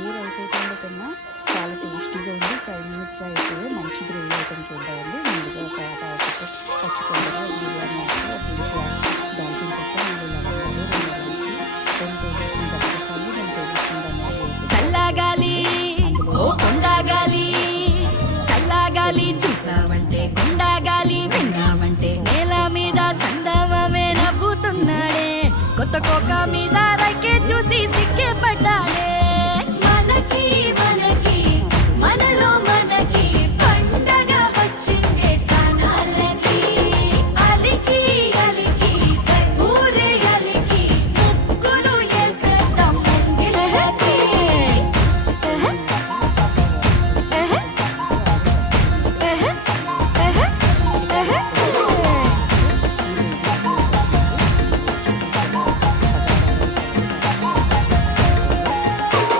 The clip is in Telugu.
ఏ రైస్ అయితే కన్నా చాలా టేస్టీగా ఉంది. 5 మినిట్స్‌లో అయిపోయి మంచి గ్రేవీ ఐటెమ్ చూద్దామండి. ముందుగా ఒక ప్యాకెట్ పచ్చి కొబ్బరి, బిర్యానీ ఆకు, ఒక ఇంచు దాల్చిన చెక్క, 3 లవంగాలు, 2